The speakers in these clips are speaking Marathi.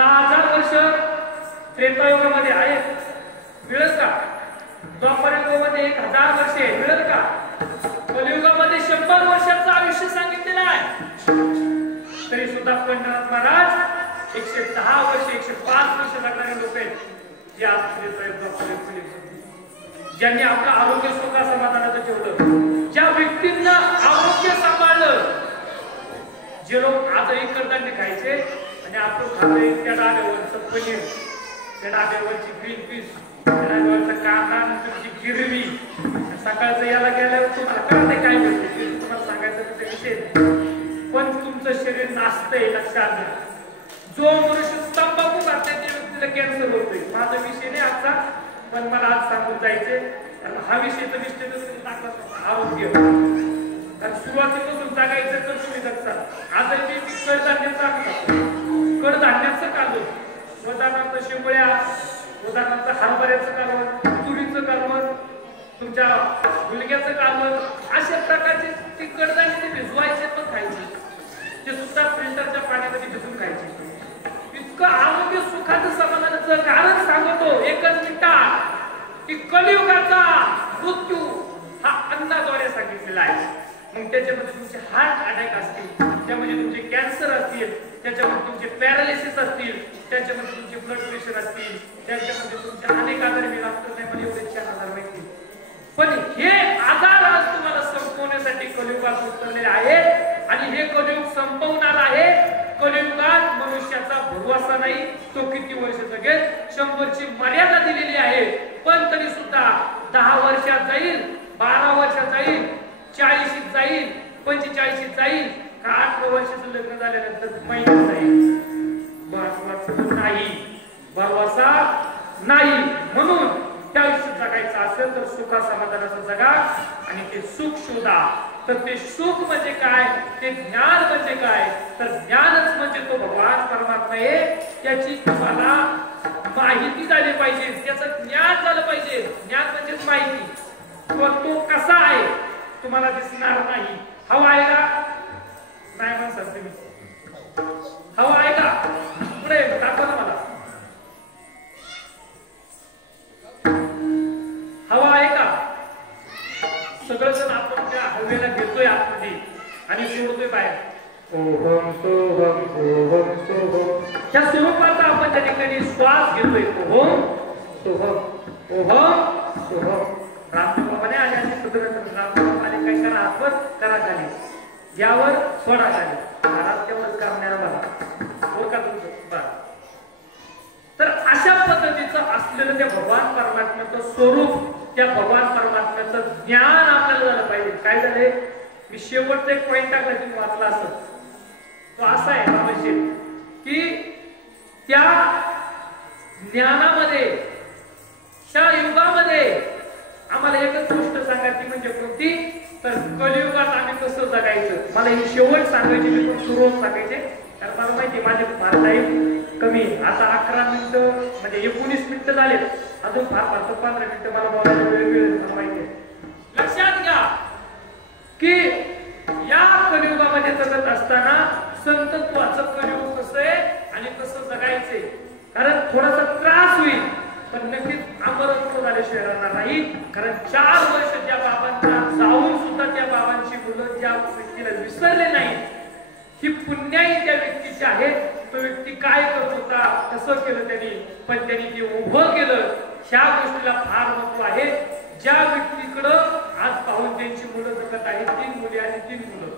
10,000 वर्ष त्रेतायुगामध्ये आहेत, मिळेल का? द्वापरयुगामध्ये 1,000 वर्षे मिळेल का? कलियुगामध्ये 100 वर्षाचं आयुष्य सांगितलेलं आहे. तरी सुद्धा पंढरनाथ महाराज 110 वर्ष 105 वर्ष लागणारे लोक आहेत जे आज ज्यांनी आपलं आरोग्य स्वतः समाधानाचं ठेवलं, ज्या व्यक्तींना आरोग्य सांभाळलं, जे लोक आजही कडधान्य खायचे आणि आपण खातोय त्या डाब्यावरचं पनीर, त्या डाब्यावरची ग्रीन पीस, त्या डाब्यावरचा कांदा, तुमची गिरवी, सकाळचं याला गेल्यावर तुम्हाला कळते काय मिळते, तुम्हाला सांगायचं तर विषय नाही. पण तुमचं शरीर नाचतंय, लक्षात घ्या. जो मनुष्य तंबाखू खाते त्या व्यक्तीला कॅन्सर होतोय. माझा विषय नाही आजचा, पण मला आज सांगून जायचे, कारण हा विषय तर विषय आरोग्य. कारण सुरुवातीपासून सांगायचं तर तुम्ही लक्षात आजही मी कडधान्याचं खातो, कडधान्याचं कालवण, उदाहरणार्थ शेंगोळ्या, उदाहरणार्थ हरभऱ्याचं कालवण, तुरीचं कालवण, तुमच्या गुलग्याचं कालवण, अशा प्रकारचे ते कडधान्य भिजवायचे पण खायचे, ते सुद्धा फिल्टरच्या पाण्यामध्ये भिजून खायचे. इतकं आरोग्य सुखाचं समाधानाचं कारण सांगतो एकच मिनिटात की कलियुगाचा मृत्यू हा अन्नाद्वारे सांगितलेला आहे. मग त्याच्यामध्ये तुमचे हार्ट अटॅक असतील, त्यामध्ये तुमचे कॅन्सर असतील, त्याच्यामध्ये तुमचे पॅरालिसिस असतील, त्याच्यामध्ये तुमचे ब्लड प्रेशर असतील, त्याच्यामध्ये तुमचे अनेक आजार मी लागतो नाही, मला एवढे 4,000 माहिती. पण हे आजार आज तुम्हाला संपवण्यासाठी कलियुगात उतरलेले आहेत आणि हे कलियुग संपवणार आहे. कलियुगात मनुष्याचा भरवसा नाही, तो किती वर्ष जगेल, 100ची मर्यादा दिलेली आहे. पण तरी सुद्धा 10 वर्षात जाईल, 12 वर्षात जाईल, 40शीत जाईल, 45शीत जाईल, का 18 वर्षाचं लग्न झाल्यानंतर महिन्यात जाईल. भरवसा नाही. म्हणून त्या आयुष्य जगायचं असेल तर सुखा समाधानाचं जगा आणि ते सुख शोधा. तर ते सुख म्हणजे काय, ते ज्ञान म्हणजे काय, तर ज्ञानच म्हणजे तो भगवान परमात्मा आहे. त्याची तुम्हाला माहिती झाली पाहिजे, त्याचं ज्ञान झालं पाहिजे. ज्ञान म्हणजेच माहिती. तो कसा आहे तुम्हाला दिसणार नाही. हवा आहे का? नाही म्हणतात तुम्ही. हवा आहे का? पुढे दाखवा ना मला. हवा आहे का? सगळं जण आपण त्या हवेला घेतोय आतमध्ये आणि सोडतोय बाहेर. ओहम सोहम ओहम सोहम, त्या स्वरूपाचा आपण त्या ठिकाणी श्वास घेतोय. ओहम सोहम ओहम सोहम. रामदेवाने आले आणि रामदेवाने काय करा, हातवर करा खाली, यावर सोडा खाली, घरात तेवढंच करण्याला बघा. हो का तुमचं? तर अशा पद्धतीचं असलेलं त्या भगवान परमात्म्याचं स्वरूप, त्या भगवान परमात्म्याचं ज्ञान आपल्याला झालं पाहिजे. काय झालंय, मी शेवटचा एक पॉइंट टाकला, तुम्ही वाचला असं. तो असा आहे आवश्यक की त्या ज्ञानामध्ये, त्या युगामध्ये आम्हाला एकच गोष्ट सांगायची, म्हणजे कोणती, तर कलियुगात आम्ही कसं जगायचं. मला ही शेवट सांगायची, मी पण सुरुवात सांगायचे, कारण मला माहिती माझे फार टाईम कमी. आता 11 मिनिटं म्हणजे 19 मिनिटं झाले, अजून फार 15 मिनिटं मला बोलायला वेळ मिळेल, मला माहिती आहे. लक्षात घ्या की या कलियुगामध्ये जगत असताना संतत्वाचं कलियुग कसं आहे आणि कसं जगायचंय. कारण थोडासा त्रास होईल, पण नक्कीच अमरत्व झाल्याशिवाय राहणार नाही. कारण 4 वर्ष त्या बाबांना जाऊन सुद्धा त्या बाबांची मुलं ज्या व्यक्तीला विसरले नाही, ही पुण्याई त्या व्यक्तीची आहे. तो व्यक्ती काय करत होता, कसं केलं त्यांनी, पण त्यांनी ते उभं केलं. ह्या गोष्टीला फार महत्व आहे. ज्या व्यक्तीकडं आज पाहून त्यांची मुलं जगत आहेत, 3 मुली आणि 3 मुलं,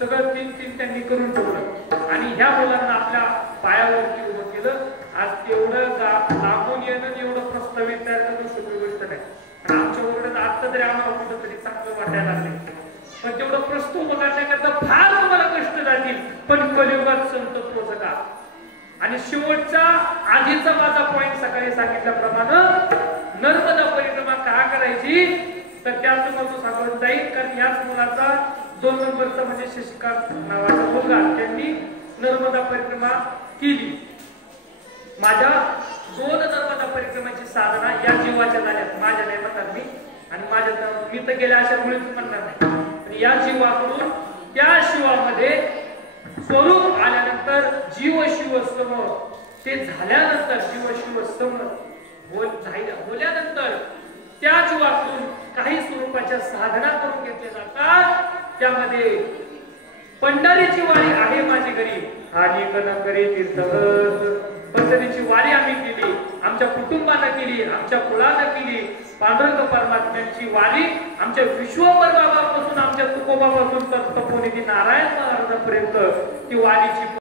सगळं 3 त्यांनी करून ठेवलं आणि ह्या मुलांना आपल्या पायावरती उभं केलं. आज तेवढं लागून येणं, एवढं प्रस्तावित तयार करणं सोपी गोष्ट नाही. आमच्या ओरडत आता तरी आम्हाला कुठंतरी चांगलं वाटायला लागले, पण तेवढं प्रस्तुत करण्याकरता फार तुम्हाला कष्ट जातील. पण कलियुगात संतत्व जगा. आणि शेवटचा आधीचा माझा पॉइंट सकाळी सांगितल्याप्रमाणे नर्मदा परिक्रमा का करायची, तर त्याच मला सापडून जाईल. कारण याच मुलाचा 2 नंबरचा म्हणजे शशिकांत नावाचा मुलगा, त्यांनी नर्मदा परिक्रमा केली. माझ्या 2 नर्मदा परिक्रमाची साधना या जीवाच्या झाल्यात, माझ्या नाही म्हणतात मी, आणि माझ्या मी तर गेल्या अशा मुळीच म्हणणार नाही. पण या जीवाकडून त्या शिवामध्ये स्वरूप आल्यानंतर जीव शिव सम ते झाल्यानंतर जीव शिव सम बोलल्यानंतर त्या जीवातून काही स्वरूपाच्या साधना करून घेतल्या जातात. त्यामध्ये पंढरीची वारी आहे माझी घरी आणि करे तीर्थगत. पंढरीची वारी आम्ही केली, आमच्या कुटुंबानं केली, आमच्या कुळानं केली. पांडुरंग परमात्म्यांची वारी आमच्या विश्वंभर बाबापासून आमच्या तुकोबापासून तर तपोनिधी नारायण महाराजांपर्यंत ती वारीची